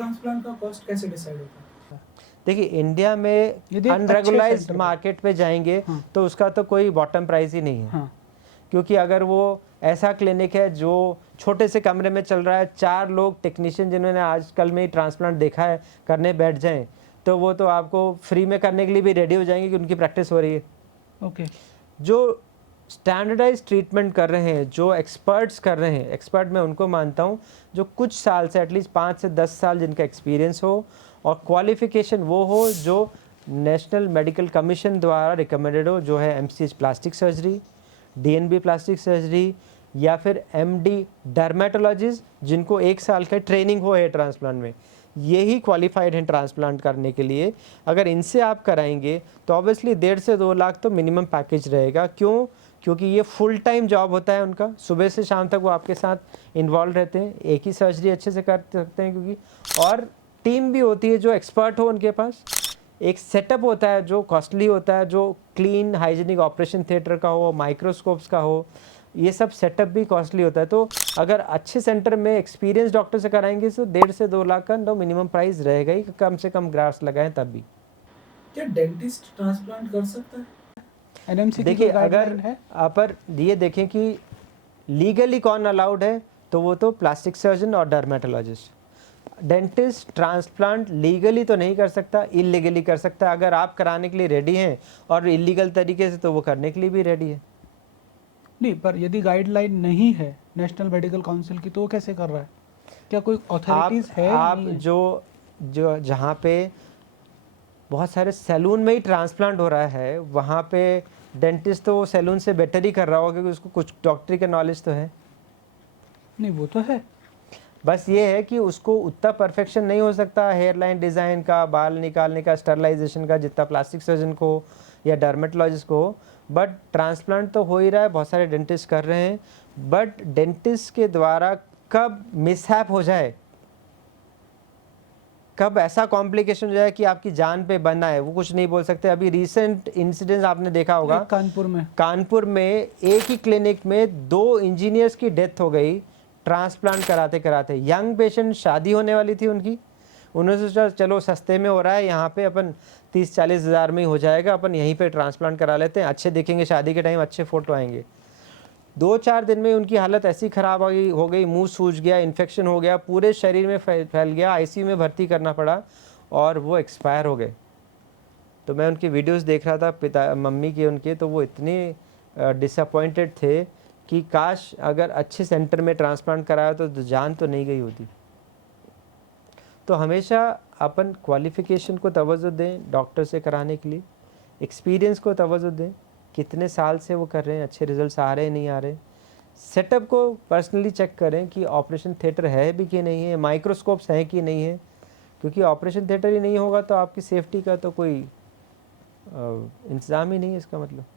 Transplant का cost कैसे decide होता है? देखिए इंडिया में यदि अच्छे अनरेगुलाइज्ड सेंटर मार्केट पे जाएंगे हाँ। तो उसका तो कोई बॉटम प्राइस ही नहीं है। हाँ। क्योंकि अगर वो ऐसा क्लिनिक है जो छोटे से कमरे में चल रहा है, 4 लोग टेक्नीशियन जिन्होंने आजकल में ही ट्रांसप्लांट देखा है करने बैठ जाएं, तो वो तो आपको फ्री में करने के लिए भी रेडी हो जाएंगे कि उनकी प्रैक्टिस हो रही है। ओके। जो स्टैंडर्डाइज ट्रीटमेंट कर रहे हैं, जो एक्सपर्ट्स कर रहे हैं, एक्सपर्ट मैं उनको मानता हूँ जो कुछ साल से, एटलीस्ट 5 से 10 साल जिनका एक्सपीरियंस हो और क्वालिफिकेशन वो हो जो नेशनल मेडिकल कमीशन द्वारा रिकमेंडेड हो, जो है MCH plastic surgery, DNB plastic surgery या फिर MD डर्मेटोलॉजिस्ट, जिनको 1 साल का ट्रेनिंग हो हेयर ट्रांसप्लांट में, यही क्वालिफाइड हैं ट्रांसप्लांट करने के लिए। अगर इनसे आप कराएंगे तो ऑब्वियसली 1.5 से 2 लाख तो मिनिमम पैकेज रहेगा। क्यों? क्योंकि ये फुल टाइम जॉब होता है उनका, सुबह से शाम तक वो आपके साथ इन्वॉल्व रहते हैं, एक ही सर्जरी अच्छे से कर सकते हैं क्योंकि, और टीम भी होती है जो एक्सपर्ट हो उनके पास, एक सेटअप होता है जो कॉस्टली होता है, जो क्लीन हाइजीनिक ऑपरेशन थिएटर का हो, माइक्रोस्कोप्स का हो, ये सब सेटअप भी कॉस्टली होता है। तो अगर अच्छे सेंटर में एक्सपीरियंस डॉक्टर से कराएंगे तो 1.5 से 2 लाख का तो मिनिमम प्राइस रहेगा ही, कम से कम ग्राफ्स लगाएं तब भी। क्या डेंटिस्ट ट्रांसप्लांट कर सकता है? एनएमसी की देखिए कोई अगर गाइडलाइन है? आप पर ये देखें कि लीगली कौन अलाउड है, तो वो तो प्लास्टिक सर्जन और डर्मेटोलॉजिस्ट। डेंटिस्ट ट्रांसप्लांट लीगली तो नहीं कर सकता, इलीगली कर सकता है। अगर आप कराने के लिए रेडी हैं और इलीगल तरीके से, तो वो करने के लिए भी रेडी है। नहीं, पर यदि गाइडलाइन नहीं है नेशनल मेडिकल काउंसिल की तो वो कैसे कर रहा है? क्या कोई अथॉरिटीज है या आप नहीं है? जो जहाँ पे बहुत सारे सैलून में ही ट्रांसप्लांट हो रहा है, वहाँ पे डेंटिस्ट तो सैलून से बेटर ही कर रहा होगा क्योंकि उसको कुछ डॉक्टरी का नॉलेज तो है। नहीं, वो तो है। बस ये है कि उसको उतना परफेक्शन नहीं हो सकता हेयर लाइन डिज़ाइन का, बाल निकालने का, स्टरलाइजेशन का, जितना प्लास्टिक सर्जन को या डर्मेटोलॉजिस्ट को। बट ट्रांसप्लांट तो हो ही रहा है, बहुत सारे डेंटिस्ट कर रहे हैं। बट डेंटिस्ट के द्वारा कब मिसहैप हो जाए, कब ऐसा कॉम्प्लिकेशन हो जाए कि आपकी जान पे बना है, वो कुछ नहीं बोल सकते। अभी रिसेंट इंसिडेंट आपने देखा होगा, कानपुर में एक ही क्लिनिक में 2 इंजीनियर्स की डेथ हो गई ट्रांसप्लांट कराते कराते। यंग पेशेंट, शादी होने वाली थी उनकी, उन्होंने सोचा चलो सस्ते में हो रहा है यहाँ पे, अपन 30-40 हज़ार में ही हो जाएगा, अपन यहीं पे ट्रांसप्लांट करा लेते हैं, अच्छे दिखेंगे शादी के टाइम, अच्छे फोटो आएंगे। 2-4 दिन में उनकी हालत ऐसी ख़राब हो गई, मुंह सूज गया, इन्फेक्शन हो गया, पूरे शरीर में फैल गया, ICU में भर्ती करना पड़ा और वो एक्सपायर हो गए। तो मैं उनकी वीडियोस देख रहा था, पिता मम्मी के उनके, तो वो इतने डिसअपॉइंटेड थे कि काश अगर अच्छे सेंटर में ट्रांसप्लांट कराया तो जान तो नहीं गई होती। तो हमेशा अपन क्वालिफ़िकेशन को तवज्जो दें डॉक्टर से कराने के लिए, एक्सपीरियंस को तवज्जो दें, कितने साल से वो कर रहे हैं, अच्छे रिजल्ट्स आ रहे हैं नहीं आ रहे। सेटअप को पर्सनली चेक करें कि ऑपरेशन थिएटर है भी कि नहीं है, माइक्रोस्कोप्स हैं कि नहीं है, क्योंकि ऑपरेशन थिएटर ही नहीं होगा तो आपकी सेफ्टी का तो कोई इंतज़ाम ही नहीं है इसका मतलब।